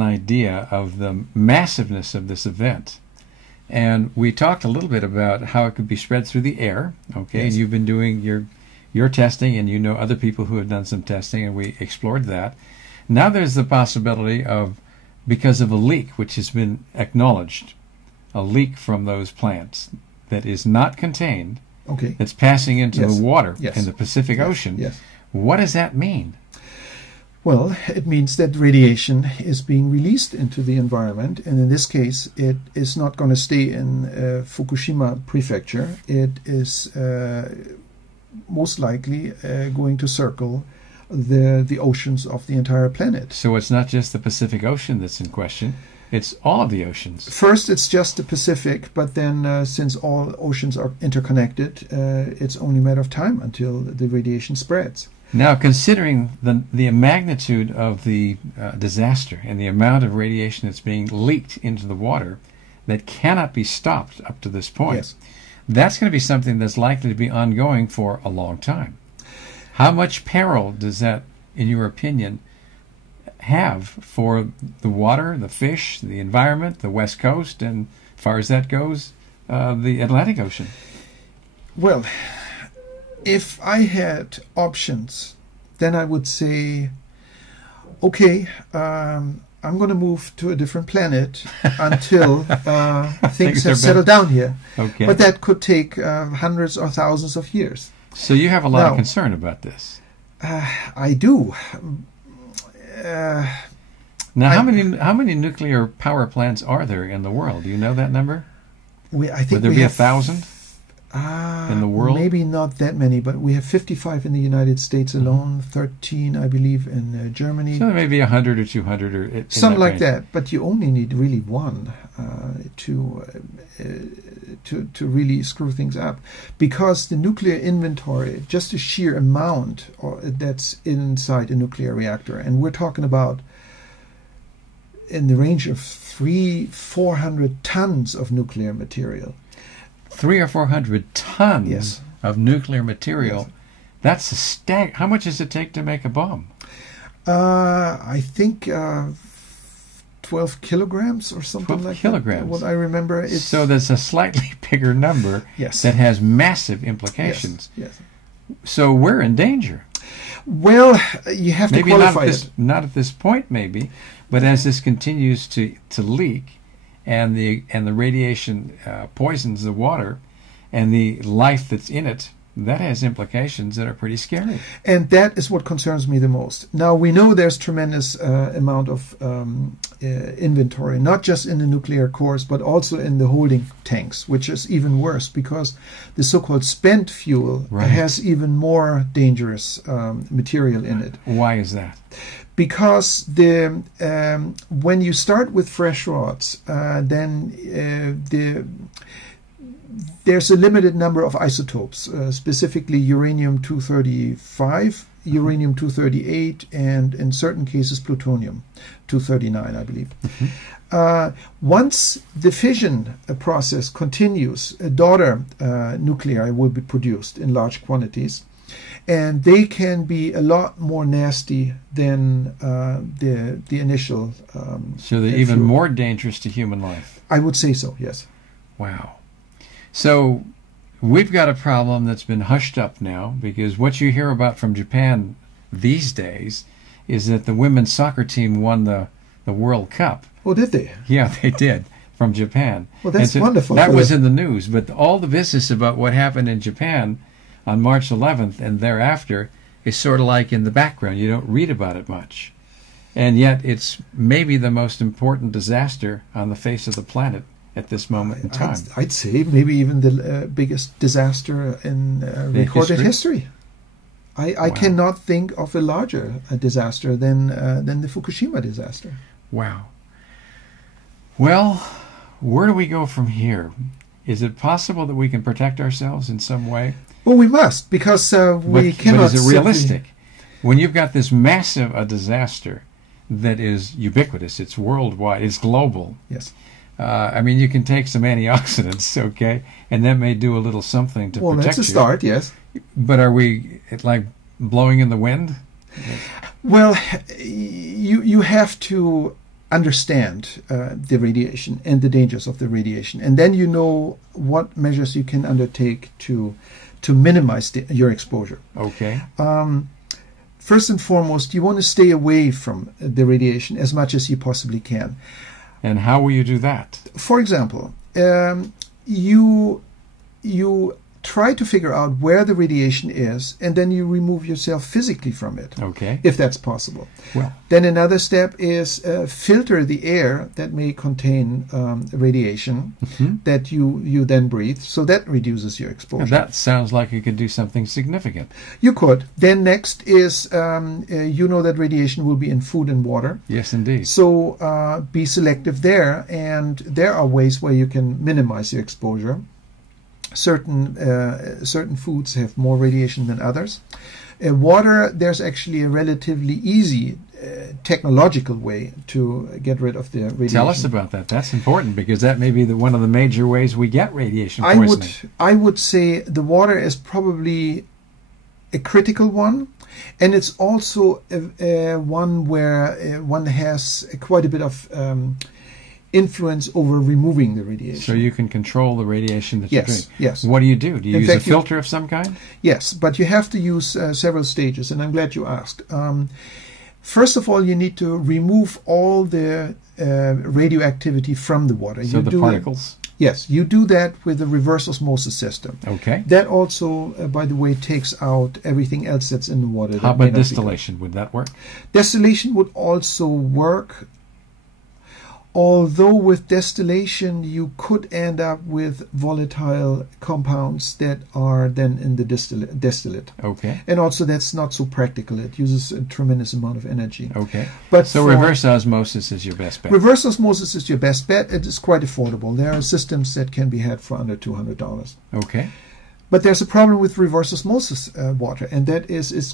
an idea of the massiveness of this event. And we talked a little bit about how it could be spread through the air, okay? Yes. And you've been doing your testing, and you know other people who have done some testing, and we explored that. Now there's the possibility of, because of a leak which has been acknowledged, a leak from those plants that is not contained, Okay. that's passing into Yes. the water Yes. in the Pacific Ocean. Yes. What does that mean? Well, it means that radiation is being released into the environment, and in this case, it is not going to stay in Fukushima prefecture. It is most likely going to circle the oceans of the entire planet. So it's not just the Pacific Ocean that's in question, it's all of the oceans. First, it's just the Pacific, but then since all oceans are interconnected, it's only a matter of time until the radiation spreads. Now, considering the magnitude of the disaster and the amount of radiation that's being leaked into the water that cannot be stopped up to this point, Yes. that's going to be something that's likely to be ongoing for a long time. How much peril does that, in your opinion, have for the water, the fish, the environment, the West Coast, and as far as that goes, the Atlantic Ocean? Well, if I had options, then I would say, okay, I'm going to move to a different planet until things have settled down here. Okay. But that could take hundreds or thousands of years. So you have a lot Now, of concern about this. I do. Now, how many nuclear power plants are there in the world? Do you know that number? I think Would there we be have 1,000 in the world? Maybe not that many, but we have 55 in the United States alone, 13, I believe, in Germany. So there may be 100 or 200 or in Something like range. that, but you only need really one to really screw things up, because the nuclear inventory, just the sheer amount that's inside a nuclear reactor, and we're talking about in the range of 300-400 tons of nuclear material. 300 or 400 tons Yes. of nuclear material. Yes. That's a stack. How much does it take to make a bomb? I think 12 kilograms or something 12 like kilograms. that. What I remember, it's So there's a slightly bigger number yes, that has massive implications. yes. So we're in danger. Well, you have to Maybe qualify not at this point, maybe, but as this continues to leak, and the radiation poisons the water, and the life that's in it, that has implications that are pretty scary. And that is what concerns me the most. Now, we know there's tremendous amount of inventory, not just in the nuclear cores, but also in the holding tanks, which is even worse, because the so-called spent fuel Right. has even more dangerous material in it. Why is that? Because when you start with fresh rods, then there's a limited number of isotopes, specifically uranium-235, uranium-238, and in certain cases plutonium-239, I believe. Mm-hmm. Once the fission process continues, a daughter nuclei will be produced in large quantities, and they can be a lot more nasty than the initial. So they're even more dangerous to human life. I would say so, yes. Wow. So we've got a problem that's been hushed up now, because what you hear about from Japan these days is that the women's soccer team won the World Cup. Oh, did they? Yeah, they did, from Japan. Well, that's And so wonderful. That was in the news, but all the business about what happened in Japan on March 11th and thereafter is sort of like in the background. You don't read about it much. And yet it's maybe the most important disaster on the face of the planet at this moment in time. I'd say maybe even the biggest disaster in recorded history. I Wow. cannot think of a larger disaster than the Fukushima disaster. Wow. Well, where do we go from here? Is it possible that we can protect ourselves in some way? Well, we must, because we cannot. But is it simply- realistic? When you've got this massive disaster that is ubiquitous, it's worldwide, it's global. Yes. I mean, you can take some antioxidants, okay, and that may do a little something to Well, protect that's a you. start. Yes. But are we like blowing in the wind? Well, you have to understand the radiation and the dangers of the radiation, and then you know what measures you can undertake to minimize your exposure. Okay. First and foremost, you want to stay away from the radiation as much as you possibly can. And how will you do that? For example, you try to figure out where the radiation is, and then you remove yourself physically from it. Okay. If that's possible. Well, then another step is filter the air that may contain radiation that you then breathe, so that reduces your exposure. that sounds like you could do something significant. You could. Then next is, you know that radiation will be in food and water. Yes, indeed. So be selective there, and there are ways where you can minimize your exposure. Certain foods have more radiation than others. Water, there's actually a relatively easy technological way to get rid of the radiation. Tell us about that. That's important, because that may be one of the major ways we get radiation poisoning. I would say the water is probably a critical one, and it's also one where one has quite a bit of influence over removing the radiation. So you can control the radiation that you drink. Yes. What do? You do In use fact, a filter of some kind? Yes, but you have to use several stages, and I'm glad you asked. First of all, you need to remove all the radioactivity from the water. So the particles? Yes, you do that with a reverse osmosis system. Okay. That also, by the way, takes out everything else that's in the water. How about distillation? Would that work? Distillation would also work. Although with distillation you could end up with volatile compounds that are then in the distillate. Okay. And also that's not so practical. It uses a tremendous amount of energy. Okay. But so reverse osmosis is your best bet. Reverse osmosis is your best bet. It is quite affordable. There are systems that can be had for under $200. Okay. But there's a problem with reverse osmosis water, and that is it's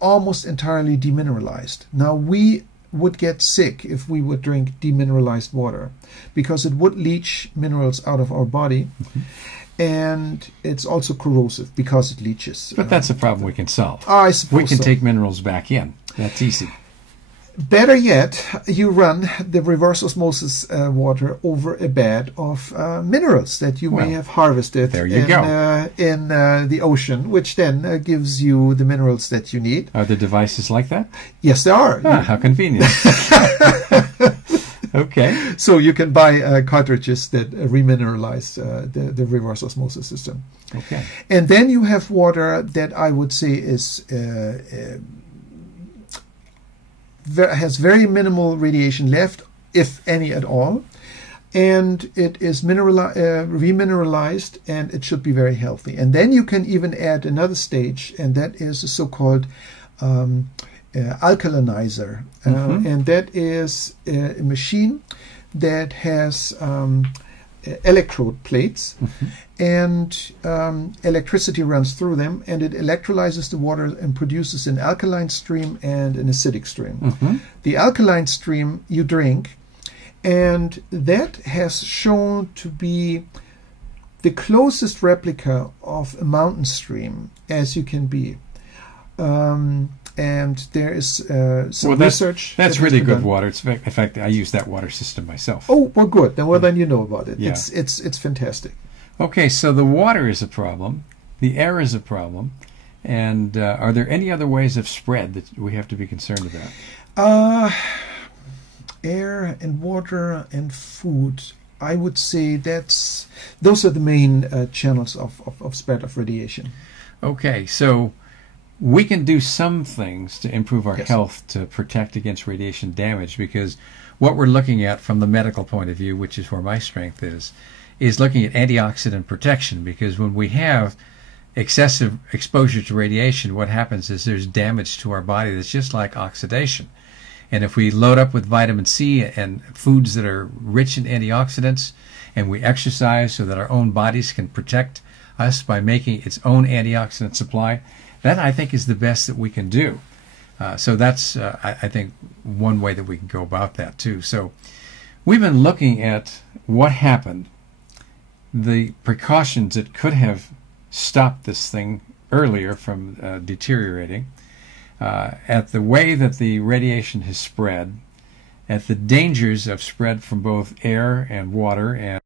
almost entirely demineralized. Now we would get sick if we would drink demineralized water, because it would leach minerals out of our body, and it's also corrosive because it leaches. But that's a problem we can solve. I suppose we can so. take minerals back in. That's easy. Better yet, you run the reverse osmosis water over a bed of minerals that you may have harvested there you go. In the ocean, which then gives you the minerals that you need. Are there devices like that? Yes, there are. Ah, how convenient. Okay. So you can buy cartridges that remineralize the reverse osmosis system. Okay. And then you have water that I would say is has very minimal radiation left, if any at all, and it is remineralized, and it should be very healthy. And then you can even add another stage, and that is a so-called alkalinizer, and that is a machine that has electrode plates, and electricity runs through them, and it electrolyzes the water and produces an alkaline stream and an acidic stream. The alkaline stream you drink, and that has shown to be the closest replica of a mountain stream as you can be. And there is some research. That's really good water. In fact, I use that water system myself. Oh, well, good. Then you know about it. Yeah. It's fantastic. Okay, so the water is a problem, the air is a problem, and are there any other ways of spread that we have to be concerned about? Air and water and food. I would say those are the main channels of spread of radiation. Okay, so we can do some things to improve our health to protect against radiation damage, because what we're looking at from the medical point of view, which is where my strength is looking at antioxidant protection, because when we have excessive exposure to radiation, what happens is there's damage to our body that's just like oxidation. And if we load up with vitamin C and foods that are rich in antioxidants, and we exercise so that our own bodies can protect us by making its own antioxidant supply, that I think is the best that we can do. So that's, I think, one way that we can go about that too. So we've been looking at what happened, the precautions that could have stopped this thing earlier from deteriorating, at the way that the radiation has spread, at the dangers of spread from both air and water and